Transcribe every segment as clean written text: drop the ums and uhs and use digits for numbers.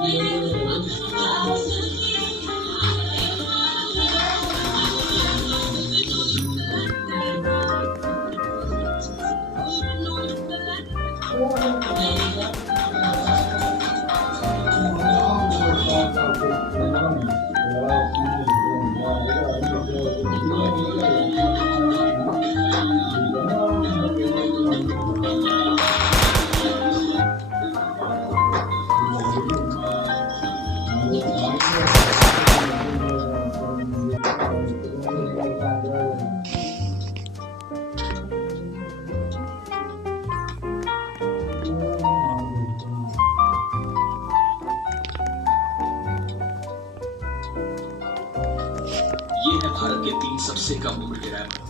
ये है भारत के 3 सबसे कम उम्र के रैपर।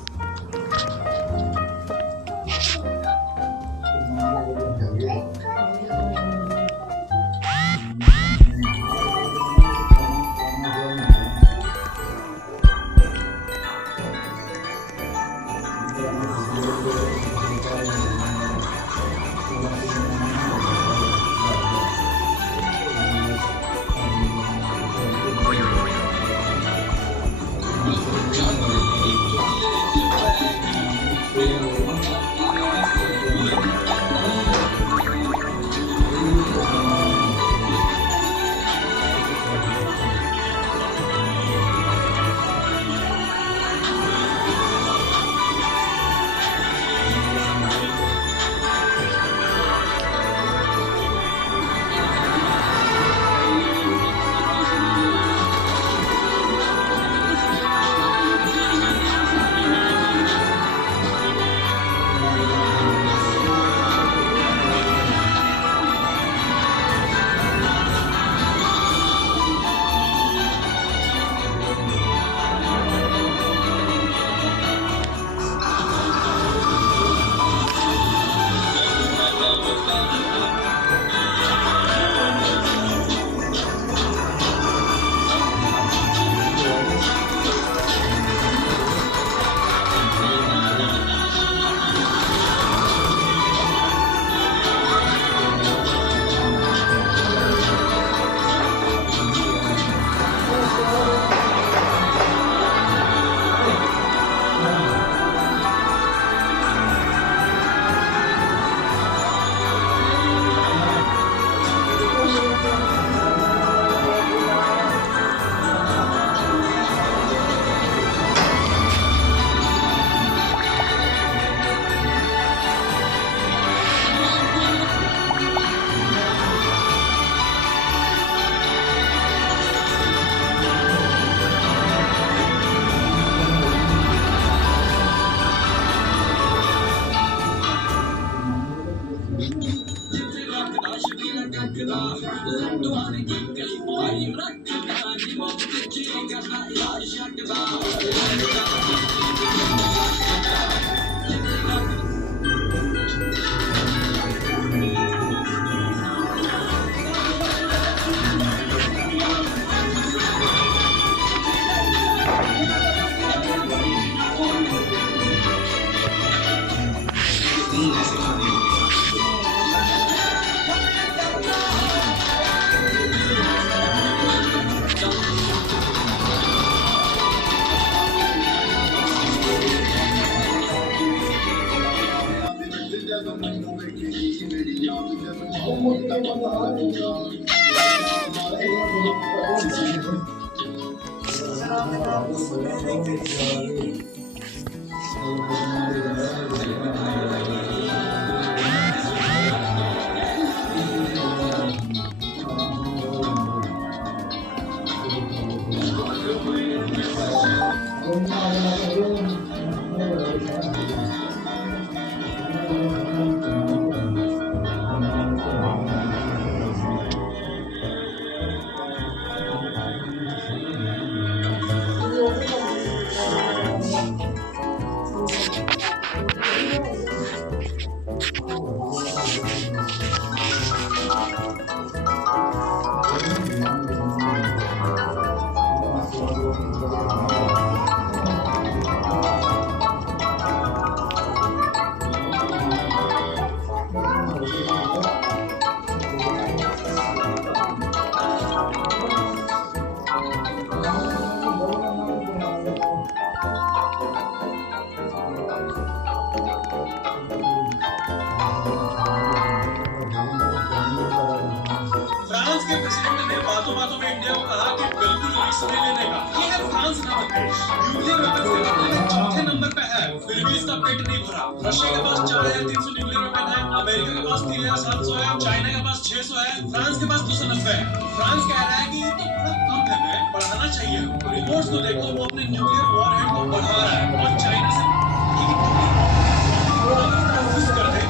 प्रेसिडेंट ने बातों बातों में इंडिया को कहा कि बिल्कुल रिस्क नहीं लेने का। ये है फ्रांस नामक देश, न्यूक्लियर वेपन के मामले में चौथे नंबर पे है, फिर भी इसका पेट नहीं भरा। रशिया के पास 4300 न्यूक्लियर वेपन है, अमेरिका के पास 3700 है, चाइना के पास 600 है, फ्रांस के पास 290 है। फ्रांस कह रहा है कि ये तो बहुत कम है, मैं बढ़ाना चाहिए। रिपोर्ट्स को देखो, वो अपने न्यूक्लियर वॉरहेड को बढ़ा रहा है और चाइना से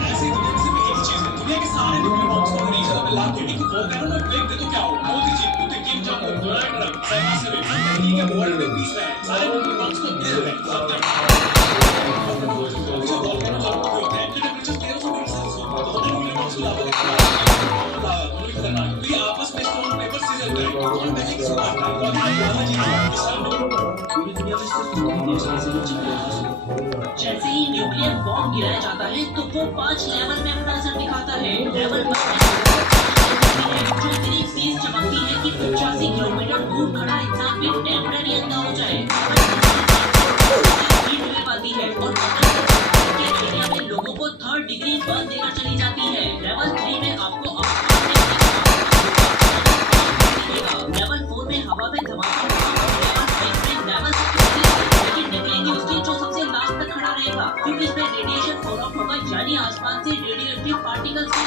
ऐसी दुनिया में सिर्फ एक ही चीज है, दुनिया के सारे न्यूक्लियर बॉम्ब्स को एक जगह पे ला के एक वोल्केनो में फेंक दे तो क्या होगा? Modi ji, Putin, Kim Jong Un, Donald Trump, साइना सेविक, ठीक है, वर्ल्ड में पीस है, सारे न्यूक्लियर बॉम्ब्स को दे रहे हैं, सब जो वोल्केनो जब होते हैं, टेम्परेचर 1300 डिग्री सेल्सियस होता है, तो न्यूक्लियर बॉम्ब्स को लावा तो ये आपस में स्टोन पेपर से जलते हैं, कौन बचेगी सुबह का? और लावा जी पूरी दुनिया में सिर्फ जैसे ही न्यूक्लियर बॉम्ब गिराया जाता है तो वो 5 लेवल में अपना असर दिखाता है। लेवल 1 जो इतनी तेज चमकती है कि 85 किलोमीटर दूर खड़ा इंसान भी टेम्परेरी अंधा हो जाए। हीट वेव आती है और एरिया में लोगों को 3rd डिग्री बर्न देकर चली जाती है। लेवल 3 में आपको लेवल 4 में हवा में धमाका, लेवल 5 में निकलेगी उसकी जो सबसे लास्ट तक खड़ा रहेगा, क्योंकि इसमें रेडिएशन फॉल आउट होगा, यानी आसमान से रेडियोएक्टिव पार्टिकल्स की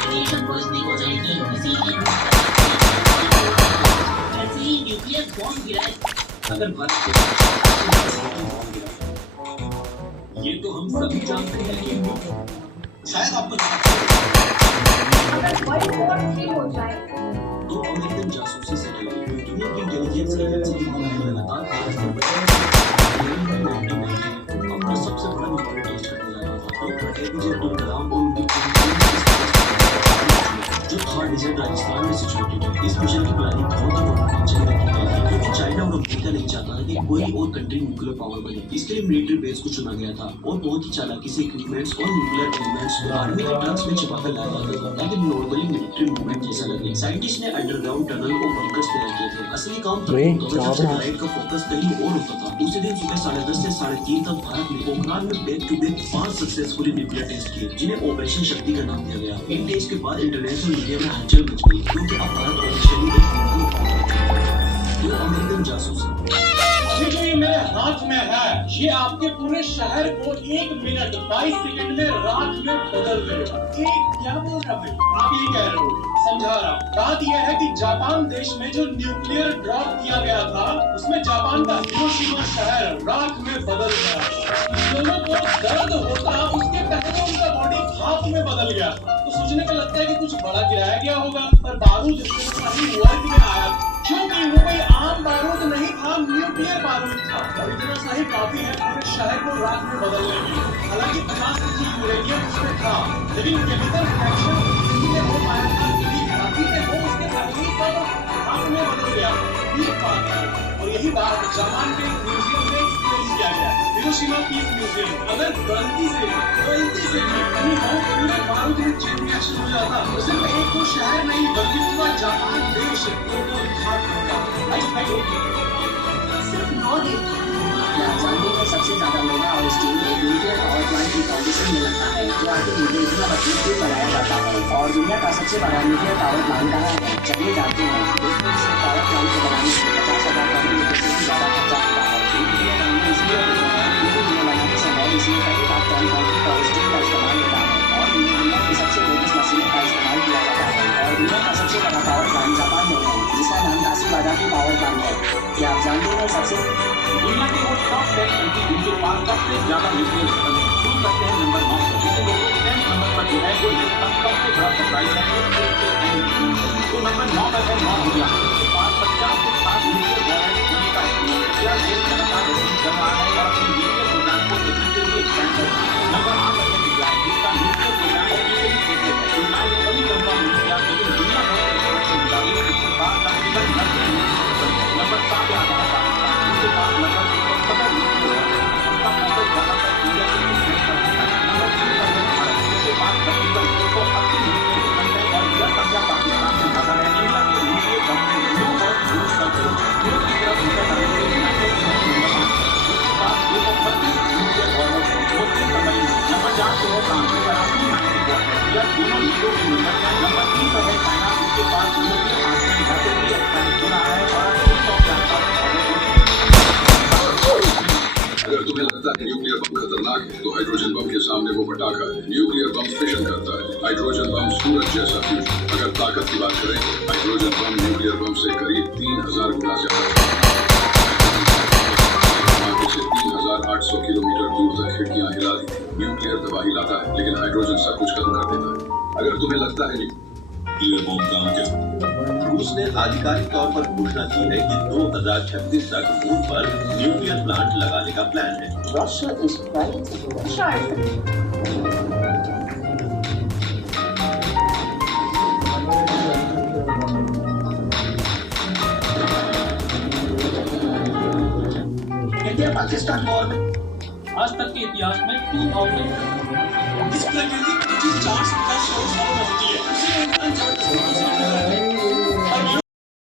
रेडिएशन पॉइजनिंग हो जाएगी। इसीलिए जैसे ही न्यूक्लियर बॉम्ब गिराए, अगर भारत ये तो हम सभी जानते हैं कि शायद आपको अगर वर्ल्ड वॉर 3 हो जाए तो अमेरिकन जासूसी से दुनिया की इंटेलिजेंस एजेंसी की लगातार अपना सबसे बड़ा न्यूक्लियर टेस्ट करने जा रहा था। डॉक्टर एपीजे अब्दुल कलाम और उनकी जो थार डेजर्ट राजस्थान में सिचुएटेड है। इस मिशन की प्लानिंग बहुत ही कॉन्फिडेंशियल रखी गई है, क्योंकि चाइना और अमेरिका नहीं चाहता था कि कोई और कंट्री न्यूक्लियर पावर बने। इसके लिए मिलिट्री बेस को चुना गया था और बहुत ही चालाकी से इक्विपमेंट्स और न्यूक्लियर एलिमेंट्स आर्मी के ट्रक्स में छिपाकर लाया जाता था, ताकि नॉर्मली मिलिट्री मूवमेंट जैसा लगे। साइंटिस्ट ने अंडरग्राउंड टनल और बंकर्स तैयार किए थे। असली काम तब होता था जब सैटेलाइट का फोकस कहीं और होता था। दूसरे दिन सुबह 10:30 से 3:30 तक भारत ने पोखरान में back to back 5 successfully nuclear test किए, जिन्हें ऑपरेशन शक्ति का नाम दिया गया। इन टेस्ट के बाद इंटरनेशनल मीडिया में हलचल मच गई, क्योंकि अब भारत ऑफिशियली जो अमेरिकन जासूस अभी जो ये मेरे हाथ में है, ये आपके पूरे शहर को 1 मिनट 22 सेकंड में रात में बदल देगा। क्या बोल रहा है? आप ये कह रहे हो, समझा रहा हूँ। बात यह है कि जापान देश में जो न्यूक्लियर ड्रॉप किया गया था, उसमें जापान का हिरोशिमा शहर राख में बदल गया। लोगों को दर्द होता, उसके पहले उनका बॉडी भाप में बदल गया। तो सोचने का लगता है कि कुछ बड़ा गिराया गया होगा, पर बारूद सही वर्ग में आया, क्योंकि वो कोई आम बारूद नहीं था, न्यूक्लियर बारूद था। और इतना सही काफी है पूरे शहर को राख में बदलने के। हालांकि 50% यूरेनियम उसमें था, लेकिन केमिकल रिएक्शन इसलिए हो पाया था कि धरती पे हो, उसके पहले ही सब राख में बदल गया। ये बात है, और यही बात जापान के म्यूजियम में एक्सप्लेन किया गया, हिरोशिमा पीस म्यूजियम। अगर गलती से भी कहीं हो पूरे बारूद में चेन रिएक्शन हो जाता, तो सिर्फ एक तो शहर नहीं बल्कि पूरा जापान देश टोटल खाक हो जाता। सिर्फ 9 दिन क्या आप जानते हैं सबसे ज्यादा लोहा और स्टील एक न्यूक्लियर पावर प्लांट की फाउंडेशन में लगता है, जो आगे मुद्दे इतना बच्चों को बनाया जाता है। और दुनिया का सबसे बड़ा न्यूक्लियर पावर प्लांट कहाँ है? चलिए जानते हैं। दोस्तों, इस पावर प्लांट को बनाने में 50,000 करोड़ रुपए से भी ज्यादा खर्चा होता है। न्यूक्लियर बनाने इसलिए बनाने समय इसमें कई बार कंक्रीट और स्टील का इस्तेमाल होता है, और दुनिया की सबसे तेज मशीन का इस्तेमाल किया जाता है। और दुनिया का सबसे बड़ा पावर प्लांट जापान में है, जिसका नाम काशीवाड़ा पावर प्लांट है। क्या आप जानते हैं सबसे दुनिया के वो टॉप 10 कंट्री जिनके पास सबसे ज्यादा न्यूक्लियर वेपन है, चुन सकते हैं नंबर 9। इसे लोगों 10 नंबर पर जो है वो लिस्ट का सबसे बड़ा सरप्राइज है। तो नंबर 9 पर है नॉर्थ कोरिया, जिसके पास 50 से 60 न्यूक्लियर वॉरहेड होने का एक्सपीरियंस है। यह देश लगातार टेस्टिंग कर रहा है और अपने न्यूक्लियर प्रोग्राम को एग्रेसिवली एक्सपेंड कर रहा है। नंबर 8 पर है इजराइल, जिसका न्यूक्लियर प्रोग्राम ऑफिशियली एक्टिव है। इजराइल ने कभी कंफर्म नहीं किया, लेकिन दुनिया भर के एक्सपर्ट से मुताबिक इसके पास तकरीबन 90 न्यूक्लियर वेपन है। नंबर 7 पे आता है पाकिस्तान, जिसके पास लगभग 170 न्यूक्लियर वेपन है। उसका फोकस ज्यादातर इंडिया के न्यूक्लियर पर है। नंबर 3 पर है भारत, जिसके पास तकरीबन 180 न्यूक्लियर वेपन है और यह संख्या पाकिस्तान से ज्यादा है। इंडिया के न्यूक्लियर न्यूक्लियर बम खतरनाक है तो हाइड्रोजन बम के सामने वो पटाखा है। न्यूक्लियर बम फिशन करता है, हाइड्रोजन बम सूरज जैसा फ्यूजन। अगर ताकत की बात करें, हाइड्रोजन बम न्यूक्लियर बम से करीब 3000 गुना ज्यादा, से 3800 किलोमीटर दूर तक खिड़कियां हिला दी। न्यूक्लियर दबा हिलाता है, लेकिन हाइड्रोजन सब कुछ खत्म कर देता है। अगर तुम्हें लगता है न्यूक्लियर बम काम क्या, रूस ने आधिकारिक तौर पर घोषणा की है कि 2036 तक मून पर न्यूक्लियर प्लांट लगाने का प्लान है। Russia is planning to do that. Sure. India Pakistan war में आज तक के इतिहास में 2000 इस प्रकृति की 4 होती है, उसे इंसान